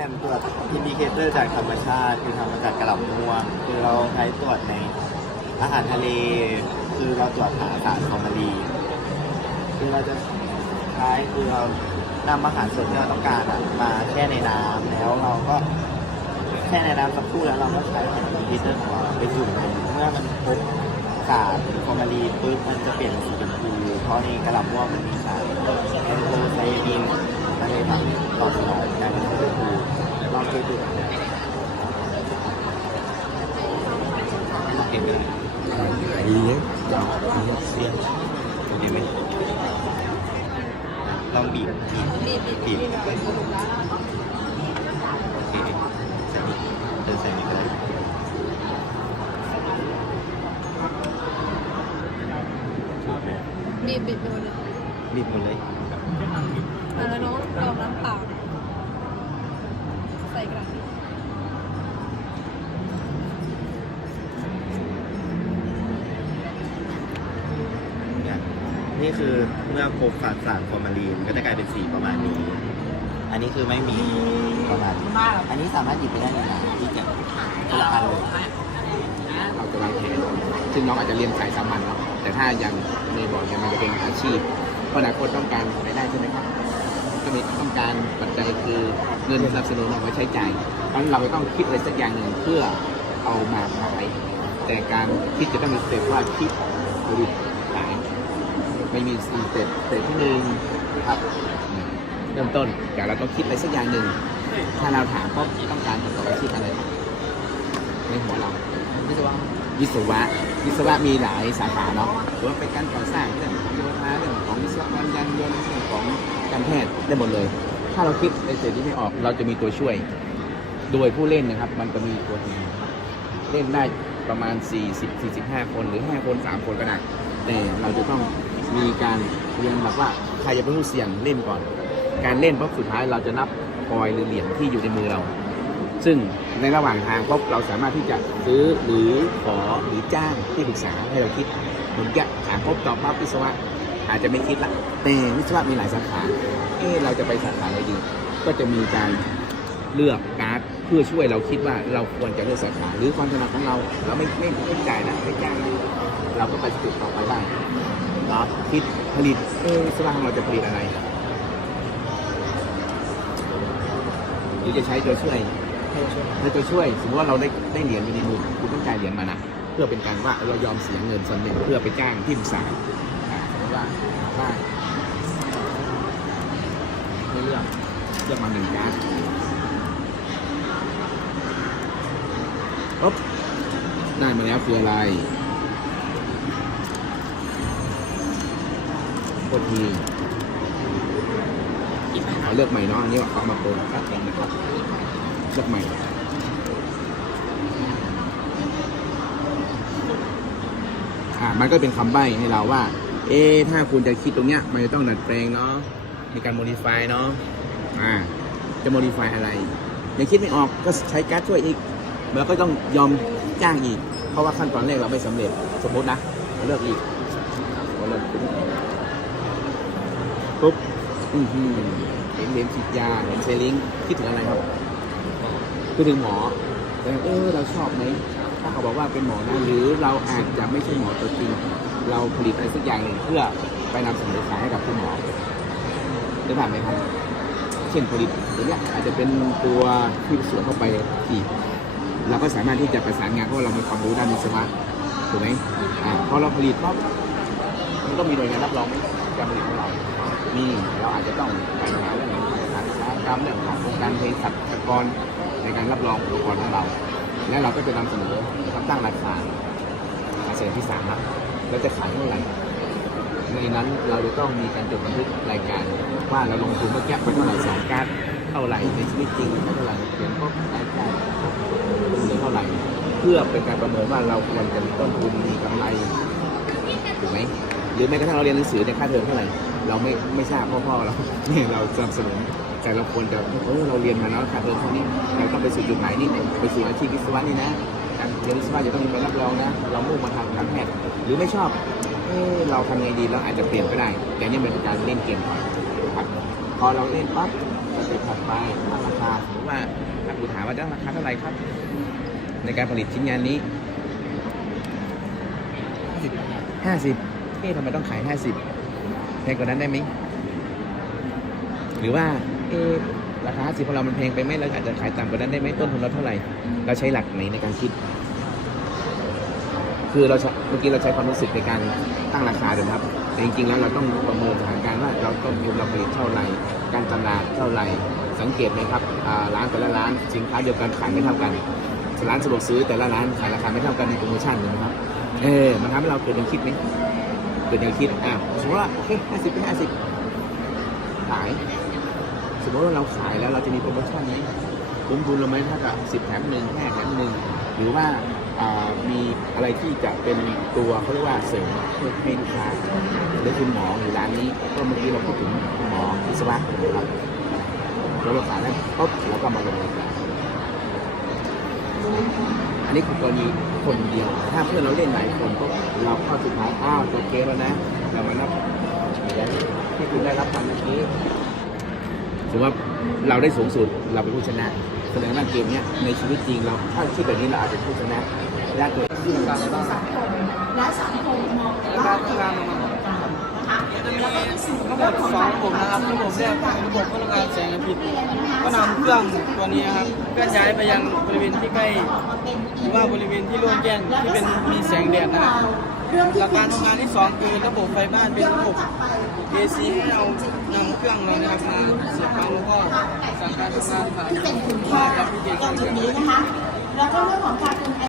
ผ่นตรวจอินดิเคเตอร์จากธรรมชาติ คือทำมาจากกระหล่ำม่วงคือเราใช้ตรวจในอาหารทะเล คือเราตรวจหาสารฟอร์มาลีนคือเราจะใช้คือเรานำอาหารสดที่เราต้องการอะมาแช่ในน้ำแล้วเราก็แช่ในน้ำสักครู่แล้วเราก็ใช้อินดิเคเตอร์ของเราไปจุ่มเมื่อมันพบสารฟอร์มาลีนปุ๊บมันจะเปลี่ยนสีเป็นสีชมพูเพราะในกระหล่ำม่วงมันมีสารแอนโทไซยานินมันเลยทำตอสนองการเป็น ตัวผู้ลองดูดูเห็นไหมดีเนี่ยเสียงเห็นไหมลองบีบบีบบีบบีบบีบบีบแบบโอเคใส่นี่เดินใส่นี่ก็ได้บีบบีบไปหมดเลยบีบหมดเลยอะแล้วน้องลองน้ำเปล่าใส่กระดาษ เนี่คือเมื่อพบสารสารฟอร์มาลีนก็จะกลายเป็นสีประมาณนี้ อันนี้คือไม่มีประมาณนี้อันนี้สามารถหยิบไปได้เลยนะที่เก็บคนละอันเลยเราจะวางแผนซึ่งน้องอาจจะเรียนสายสามัญเนาะแต่ถ้ายังในบอกยังมันจะเป็นอาชีพเพราะอนาคตต้องการรายได้ใช่ไหมครับ ก็มีต้องการปัจจัยคือเงินสนับสนุนเอาไว้ใช้จ่ายเพราะฉะนั้นเราต้องคิดอะไรสักอย่างหนึ่งเพื่อเอามาขายแต่การคิดจะต้องมีสเต็ปว่าคิดผลิตขายไม่มีสเต็ปสเต็ปที่หนึ่งนะครับเริ่มต้นแต่เราต้องคิดอะไรสักอย่างหนึ่งถ้าเราถามก็ต้องการประกอบอาชีพอะไรในหัวเราวิศวะวิศวะวิศวะมีหลายสาขาเนาะหรือว่าเป็นการก่อสร้างเรื่องของโยธาเรื่องของวิศวกรรยานยนต์เรื่องของการแพทย์ ได้หมดเลย ถ้าเราคิดในสิ่งที่ไม่ออก เราจะมีตัวช่วย โดยผู้เล่นนะครับ มันจะมีตัวทีมเล่นได้ประมาณ 40 45 คนหรือ 5 คน 3 คนก็ได้แต่เราจะต้องมีการเรียนแบบว่าใครจะเป็นผู้เสี่ยงเล่นก่อน การเล่นเพราะสุดท้ายเราจะนับคอยหรือเหรียญที่อยู่ในมือเรา ซึ่งในระหว่างทางพบเราสามารถที่จะซื้อหรือขอหรือจ้างที่ปรึกษาให้เราคิดเหมือนกับถามพบตอบปั๊บวิศวะ อาจจะไม่คิดละแต่วิศวะมีหลายสาขาเอ๊ะเราจะไปสาขาไหนดี ก็จะมีการเลือกการ์ดเพื่อช่วยเราคิดว่าเราควรจะเลือกสาขา หรือความถนัดของเราเราไม่ไม่ไม่จ่ายนะไม่จ้างนะเราก็ไปสจุดต่อไปได้ครับคิดผลิตเอ๊ะวิศวะของเราจะผลิตอะไรหรือจะใช้ตัวช่วยให้ตัวช่วยสมมติว่าเราได้ได้เหรียญอยู่ในมือคุณต้องจ่ายเหรียญมานะเพื่อเป็นการว่าเรายอมเสียเงินส่วนหนึ่งเพื่อไปจ้างที่ปรึกษา อ่าสมมติว่าได้ให้เลือกเลือกมาหนึ่งการ์ดปุ๊บได้มาแล้วคืออะไรโคตรทีขอเลือกใหม่เนาะอันนี้ว่าเขามาโปรครับลองนะครับเลือกใหม่อ่ามันก็เป็นคำใบ้ให้เราว่า เอ๊ถ้าคุณจะคิดตรงเนี้ยมันจะต้องดัดแปลงเนาะมีการ modify เนาะอ่าจะ modify อะไรยังคิดไม่ออกก็ใช้การ์ดช่วยอีกแล้วก็ต้องยอมจ้างอีก เพราะว่าขั้นตอนแรกเราไม่สำเร็จสมมตินะเราเลิกอีกเราเลิกปุ๊บอือหือเห็นเหรียญฉีดยาเห็นเซลิงคิดถึงอะไรครับคิดถึงหมอแต่เออเราชอบไหมถ้าเขาบอกว่าเป็นหมอนะหรือเราอาจจะไม่ใช่หมอตัวจริง เราผลิตอะไรสักอย่างหนึ่งเพื่อไปนำเสนอขายให้กับคุณหมอได้ผ่านไหมครับ เช่นผลิตตัวเนี้ยอาจจะเป็นตัวที่สวมเข้าไปอีกเราก็สามารถที่จะประสานงานเพราะว่าเรามีความรู้ด้านวิศวะถูกไหมอ่าพอเราผลิตปั๊บมันก็มีหน่วยงานรับรองการผลิตของเรามีเราอาจจะต้องไปหาเรื่องของสารอุตสาหกรรมเรื่องขององค์การเภสัชกรในการรับรองอุปกรณ์ของเรา และเราก็จะนำเสนอตั้งราคาเซียนที่สามครับ แล้วจะขายเท่าไหร่ในนั้นเราจะต้องมีการจดบันทึกรายการว่าเราลงทุนเมื่อกี้ไปเท่าไหร่สองการเท่าไหร่ในชีวิตจริงเท่าไหร่เขียนพวกรายการเหลือเท่าไหร่ เพื่อเป็นการประเมินว่าเราควรจะมีต้นทุนมีกำไรถูกไหมหรือแม้กระทั่งเราเรียนหนังสือเนี่ยค่าเทอมเท่าไหร่เราไม่ไม่ทราบพ่อพ่อเราเนี่ยเราสนับสนุนแต่เราควรจะเออเราเรียนมาแล้วค่าเทอมเท่านี้เราต้องไปสู่จุดหมายนี่ไปสู่อาชีพวิศวะนี่นะ เรียนวิศวะจะต้องมีใบรับรองนะ เรามุ่งมาทางการแพทย์หรือไม่ชอบเออเราทำไงดีเราอาจจะเปลี่ยนก็ได้แต่นี่เป็นการเล่นเกมก่อนครับพอเราเล่นปั๊บสเต็ปถัดไปตั้งราคาสมมติว่าถ้าคุณถามว่าตั้งราคาเท่าไหร่ครับ ในการผลิตชิ้นงานนี้ห้าสิบเอ๊ะทำไมต้องขายห้าสิบแพงกว่านั้นได้ไหมหรือว่าเอ๊ะราคาห้าสิบของเรามันแพงไปไหมเราอาจจะขายต่ำกว่านั้นได้ไหมต้นทุนเราเท่าไหร่ เราใช้หลักไหนในการคิด คือเราเมื่อกี้เราใช้ความรู้สึกในการตั้งราคาดูนะครับ แต่จริงๆแล้วเราต้องประเมินสถานการณ์ว่าเราต้นทุนเราผลิตเท่าไหร่ การตลาดเท่าไหร่ สังเกตไหมครับร้านแต่ละร้านสินค้าเดียวกันขายไม่เท่ากันร้านสะดวกซื้อแต่ละร้านขายราคาไม่เท่ากันในโปรโมชั่นถูกไหมครับ เออ มันทำให้เราเกิดแนวคิดไหมเกิดแนวคิด อะ สมมติว่าโอเคห้าสิบเป็นห้าสิบขาย สมมติว่าเราขายแล้วเราจะมีโปรโมชั่นนี้คุ้มทุนเราไหมถ้ากับสิบแถมหนึ่งแค่แถมหนึ่งหรือว่า มีอะไรที่จะเป็นตัวเขาเรียกว่าเสริมเพื่อให้ลูกค้าหรือคุณหมอหรือร้านนี้ก็เมื่อกี้เราพูดถึงคุณหมอวิศวะนะครับเราเราขายแล้วปุ๊บแล้วก็มาลงรายอันนี้คือกรณีคนเดียว ถ้าเพื่อนเราเล่นหลายคนปุ๊บเราเข้าสุดท้ายอ้าวจบเกมแล้วนะเรามานับที่คุณได้รับตอนเมื่อกี้ถือว่าเราได้สูงสุดเราเป็นผู้ชนะแสดงว่าเกมเนี้ยในชีวิตจริงเราถ้าคิดแบบนี้เราอาจจะเป็นผู้ชนะ ได้เกิดจะมีระบบสองระบบนะครับระบบแรกระบบพลังงานแสงอาทิตย์ก็นำเครื่องตัวนี้ครับเคลื่อนย้ายไปยังบริเวณที่ใกล้หรือว่าบริเวณที่โล่งแจ้งที่เป็นมีแสงแดดนะครับหลักการทำงานที่สองคือระบบไฟบ้านเป็นระบบ AC ให้เรานำเครื่องเรานะครับมาเสียบเข้าแล้วก็สั่งการทำงานผ่านมากับพิเศษอย่างนี้นะคะแล้วก็เรื่องของการ